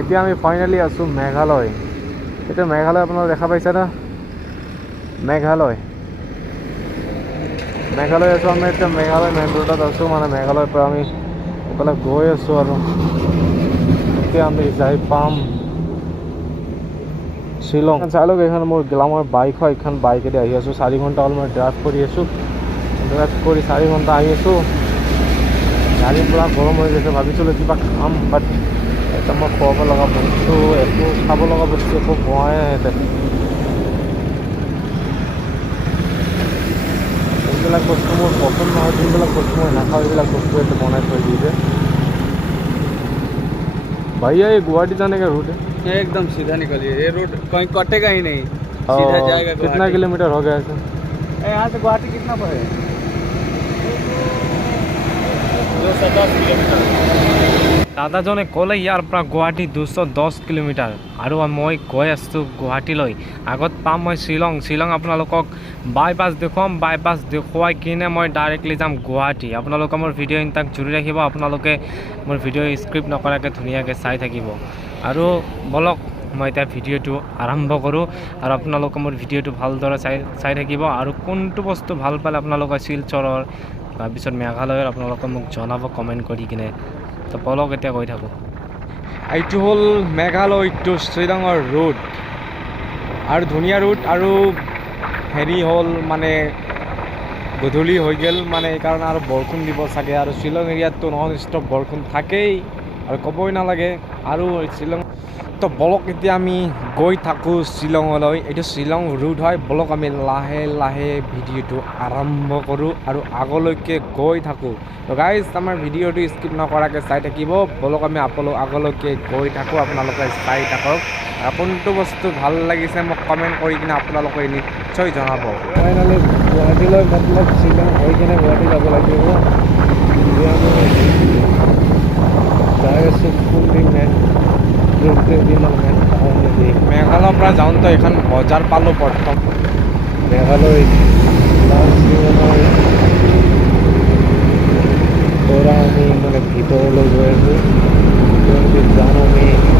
এতিয়া আমি ফাইনেলি আছোঁ মেঘালয়। এতিয়া মেঘালয় আপোনালোকে দেখা পাইছে না? মেঘালয়। মেঘালয় আছোঁ, আমি এতিয়া মেঘালয় মেইন ৰোডত আছোঁ মানে মেঘালয়ৰ পৰা আমি এইফালে গৈ আছোঁ আৰু। এতিয়া আমি যাই পাম শ্বিলং। চাই লওক এইখন মোৰ গ্লামৰ বাইক হয়, এইখন বাইকেদি আহি আছোঁ, চাৰি ঘণ্টা হ'ল মই ড্ৰাইভ কৰি আছোঁ। ড্ৰাইভ কৰি চাৰি ঘণ্টা আহি আছোঁ। গাড়ী পূৰা গৰম হৈ গৈছে, ভাবিছিলোঁ কিবা খাম বাট এতিয়া মই খুৱাব লগা বস্তু একো খাব লগা বস্তু একো পোৱাই নাই ইয়াতে যোনবিলাক বস্তু মোৰ পচন্দ নহয় যোনবিলাক বস্তু মই নাখাওঁ এইবিলাক বস্তু ইয়াতে বনাই থৈ দিছে भैया ये गुवाहाटी जाने का रूट है ये एकदम सीधा निकलिए ये रोड कहीं कटेगा ही नहीं सीधा और जाएगा कितना गुवाहाटी। किलोमीटर हो गया ऐसे ए, यहाँ से गुवाहाटी कितना पड़े दो सौ दस किलोमीटर দাদাজনে ক'লে ইয়াৰ পৰা গুৱাহাটী দুশ দহ কিলোমিটাৰ। আৰু মই গৈ আছোঁ গুৱাহাটীলৈ। আগত পাম মই শ্বিলং। শ্বিলং আপোনালোকক বাইপাছ দেখুৱাম। বাইপাছ দেখুৱাই কিনে মই ডাইৰেক্টলি যাম গুৱাহাটী। আপোনালোকে মোৰ ভিডিঅ' ইনটাক জুৰি ৰাখিব। আপোনালোকে মোৰ ভিডিঅ' স্ক্ৰিপ্ট নকৰাকৈ ধুনীয়াকৈ চাই থাকিব। আৰু বলক, মই এতিয়া ভিডিঅ'টো আৰম্ভ কৰোঁ। আৰু আপোনালোকে মোৰ ভিডিঅ'টো ভালদৰে চাই চাই থাকিব। আৰু কোনটো বস্তু ভালো পালে আপোনালোকে শিলচৰৰ তাৰপিছত মেঘালয়ৰ আপোনালোকে মোক জনাব কমেণ্ট কৰি কিনে। তো পলক এতিয়া কৈ থাকোঁ। এইটো হ'ল মেঘালয় টু শ্বিলঙৰ ৰোড আৰু ধুনীয়া ৰোড আৰু হেৰি হ'ল মানে গধূলি হৈ গ'ল মানে সেইকাৰণে আৰু বৰষুণ দিব চাগে। আৰু শ্বিলং এৰিয়াততো নন ষ্টপ বৰষুণ থাকেই। আৰু ক'বই নালাগে আৰু শ্বিলং তো বলক এতিয়া আমি গৈ থাকোঁ শ্বিলঙলৈ। এইটো শ্বিলং ৰুট হয়। বলক আমি লাহে লাহে ভিডিঅ'টো আৰম্ভ কৰোঁ আৰু আগলৈকে গৈ থাকোঁ। তো গাইজ আমাৰ ভিডিঅ'টো স্কিপ নকৰাকৈ চাই থাকিব। বলক আমি আপলো আগলৈকে গৈ থাকোঁ। আপোনালোকে চাই থাকক। কোনটো বস্তু ভালো লাগিছে মোক কমেণ্ট কৰি কিনে আপোনালোকে নিশ্চয় জনাব। ফাইনেলি গুৱাহাটীলৈ মতলব শ্বিলং হৈ কিনে গুৱাহাটী যাব লাগিব। মেঘালয়ৰ পৰা যাওঁতে এখন বজাৰ পালোঁ প্ৰথম মেঘালয় পৰা আমি মানে ভিতৰলৈ গৈ আছোঁ জানো আমি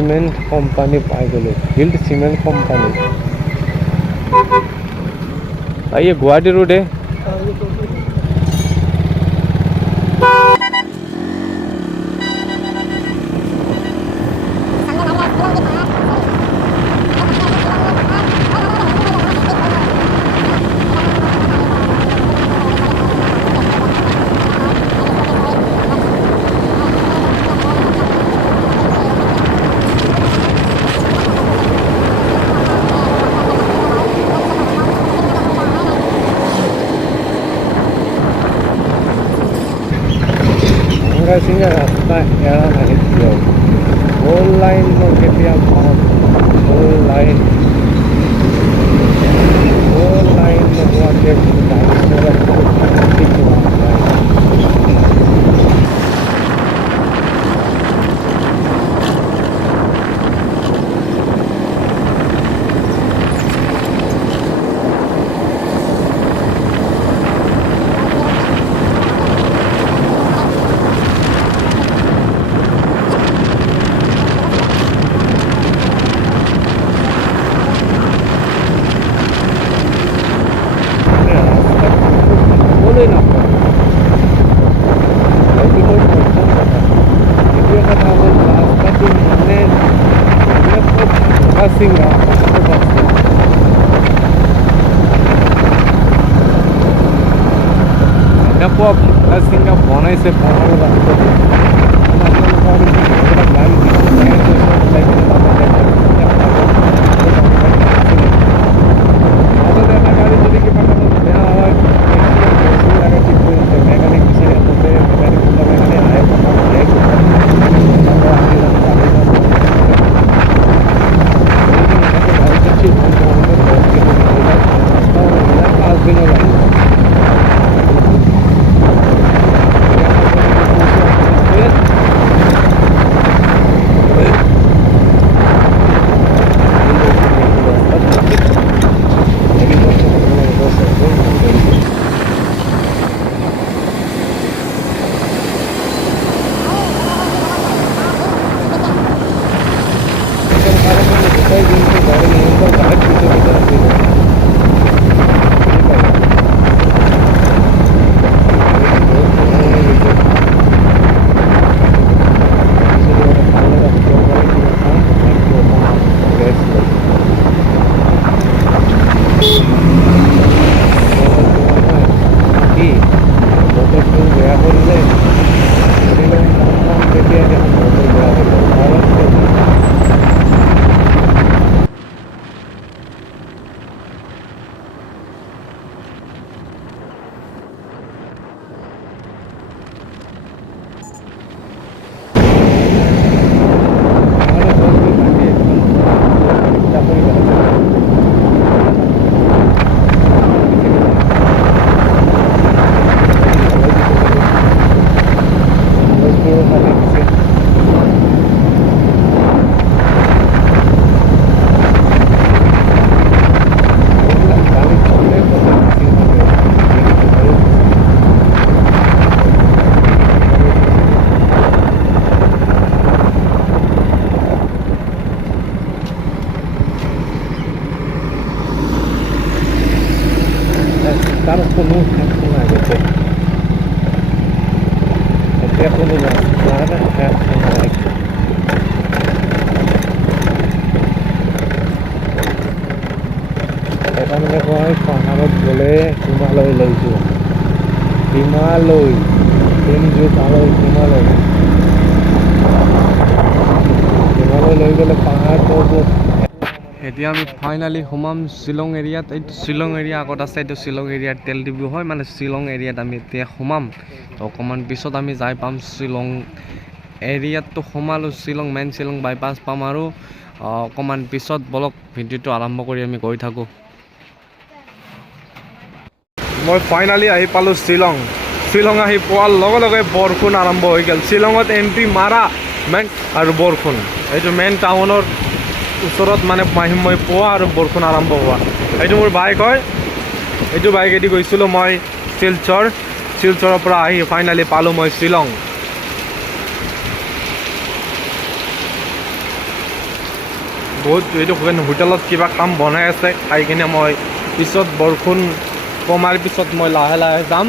सीमेंट कम्पानी पा गल हिल्ड सीमेंट कम्पानी आइए गुवाहाटी रोड है। પ્રવાસીના રસ્તા એળા નથી થયો ઓનલાઈનનો કેટલા ભાવ ઓનલાઈન ઓનલાઈનનો ભાવ पॉप सिंगा बनाई से बनाई তার কোনো কারখানা গেছে এখনও না তার কারখানা আছে এখানে কয় পাহাড়ত গ'লে হিমালয় লৈ যোৱা। হিমালয় তিন আৰু হিমালয়। হিমালয় লৈ গ'লে পাহাৰ পৰ্বত এতিয়া আমি ফাইনেলি সোমাম শ্বিলং এৰিয়াত। এইটো শ্বিলং এৰিয়া আগত আছে, এইটো শ্বিলং এৰিয়াত তেল ডিপু হয় মানে শ্বিলং এৰিয়াত আমি এতিয়া সোমাম। তো অকণমান পিছত আমি যাই পাম শ্বিলং এৰিয়াততো সোমালোঁ, শ্বিলং মেইন শ্বিলং বাইপাছ পাম আৰু অকণমান পিছত বলক ভিডিঅ'টো আৰম্ভ কৰি আমি গৈ থাকোঁ। মই ফাইনেলি আহি পালোঁ শ্বিলং। শ্বিলং আহি পোৱাৰ লগে লগে বৰষুণ আৰম্ভ হৈ গ'ল। শ্বিলঙত এণ্ট্ৰি মাৰা মেইন আৰু বৰষুণ। এইটো মেইন টাউনৰ ওচৰত মানে মাহি মই পোৱা আৰু বৰষুণ আৰম্ভ হোৱা। এইটো মোৰ বাইক হয় এইটো বাইকেদি গৈছিলোঁ মই শিলচৰ। শিলচৰৰ পৰা আহি ফাইনেলি পালোঁ মই শ্বিলং। বহুত এইটো হোটেলত কিবা কাম বনাই আছে। খাই কিনে মই পিছত বৰষুণ কমাৰ পিছত মই লাহে লাহে যাম।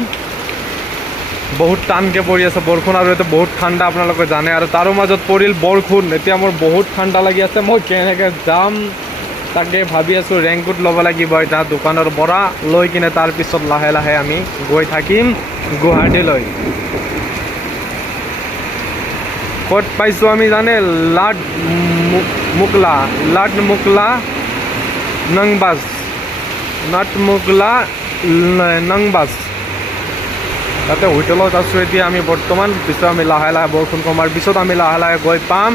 বহুত টানকৈ পৰি আছে, বৰষুণ আৰু এতিয়া বহুত ঠাণ্ডা আপোনালোকে জানে। আৰু তাৰো মাজত পৰিল বৰষুণ। এতিয়া মোৰ বহুত ঠাণ্ডা লাগি আছে, মই কেনেকৈ যাম তাকে ভাবি আছোঁ ৰেংকুট ল'ব লাগিব এতিয়া দোকানৰ পৰা লৈ কিনে তাৰপিছত লাহে লাহে আমি গৈ থাকিম গুৱাহাটীলৈ। ক'ত পাইছোঁ আমি জানে? মু- মুকলা, লাট মুকলা নংবাজ। নাট মুকলা নংবাজ। তাতে হোটেলত আছোঁ এতিয়া আমি বৰ্তমান, পিছত আমি লাহে লাহে বৰষুণ কমাৰ পিছত আমি লাহে লাহে গৈ পাম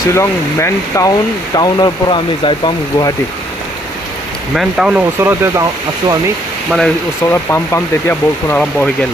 শ্বিলং মেইন টাউন, টাউনৰ পৰা আমি যাই পাম গুৱাহাটী মেইন টাউনৰ ওচৰতে যাওঁ, আছোঁ আমি মানে ওচৰত পাম পাম তেতিয়া বৰষুণ আৰম্ভ হৈ গ'ল।